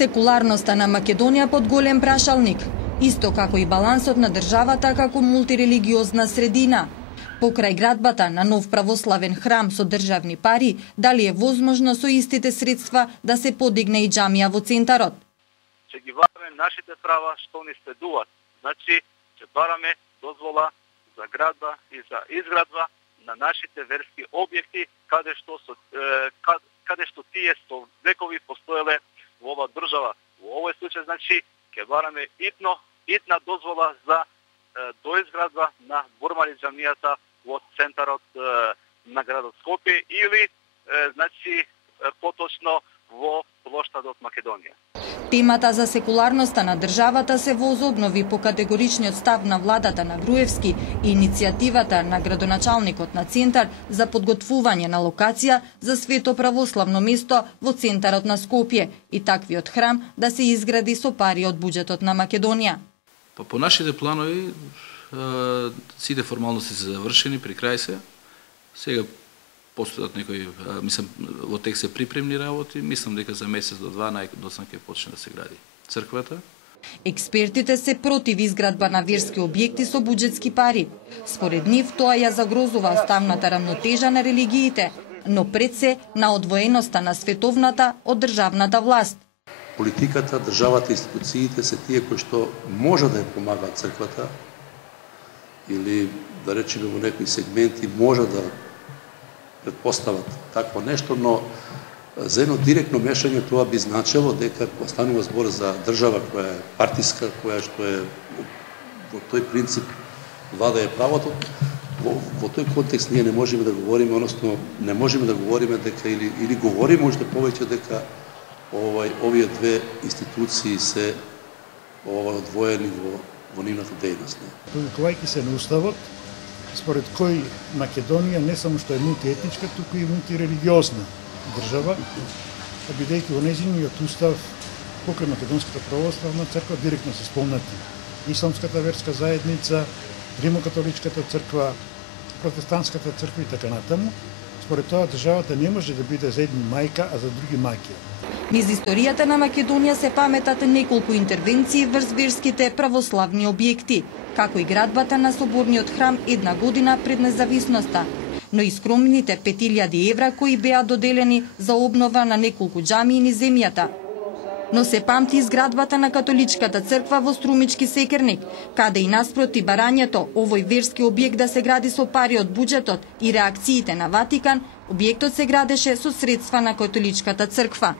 Секуларноста на Македонија под голем прашалник, исто како и балансот на државата како мултирелигиозна средина. Покрај градбата на нов православен храм со државни пари, дали е возможно со истите средства да се подигне и џамија во центарот? Ќе ги бараме нашите права што ни следуваат. Значи, ќе бараме дозвола за градба и за изградба на нашите верски објекти, каде што тие со векови постоеле во оваа држава. Во овој случај, значи, ќе бараме итна дозвола за доизградба на бурмали џамијата во центарот на градот Скопје или, значи, поточно во плоштадот Македонија. Темата за секуларноста на државата се возобнови по категоричниот став на владата на Груевски и иницијативата на градоначалникот на Центар за подготвување на локација за свето православно место во центарот на Скопје и таквиот храм да се изгради со пари од буџетот на Македонија. По нашите планови сите формалности се завршени, при крај се. Сега постојат некои, мислам, во тек се припремни работи, мислам дека за месец до два најдоцна ќе почне да се гради црквата. Експертите се против изградба на верски објекти со буџетски пари. Според нив тоа ја загрозува уставната рамнотежа на религиите, но пред се на одвоеноста на световната од државната власт. Политиката, државата, институциите се тие кои што може да ја помагаат црквата или да речеме во некои сегменти може да предпостават такво нешто, но за едно директно мешање тоа би значило дека станува збор за држава која е партиска, која што е во тој принцип влада е правото. Во тој контекст ние не можеме да говориме, односно не можеме да говориме дека или говориме уште повеќе дека овие две институции се одвоени во нивната дејност. Повикувајќи се на уставот, според кој Македонија не само што е мултиетничка, туку и мултирелигиозна држава, бидејќи во нејзиниот устав покрај Македонската православна црква директно се спомнати исламската верска заедница, римокатоличката црква, протестантската црква и така натаму. Според тоа државата не може да биде за едни мајка, а за други маќа. Низ историјата на Македонија се паметат неколку интервенции врз верските православни објекти, како и градбата на соборниот храм една година пред независноста, но и скромните 5000 евра кои беа доделени за обнова на неколку џамии низ земјата. Но се памти изградбата на католичката црква во Струмички Секерник, каде и наспроти барањето овој верски објект да се гради со пари од буџетот и реакциите на Ватикан, објектот се градеше со средства на католичката црква.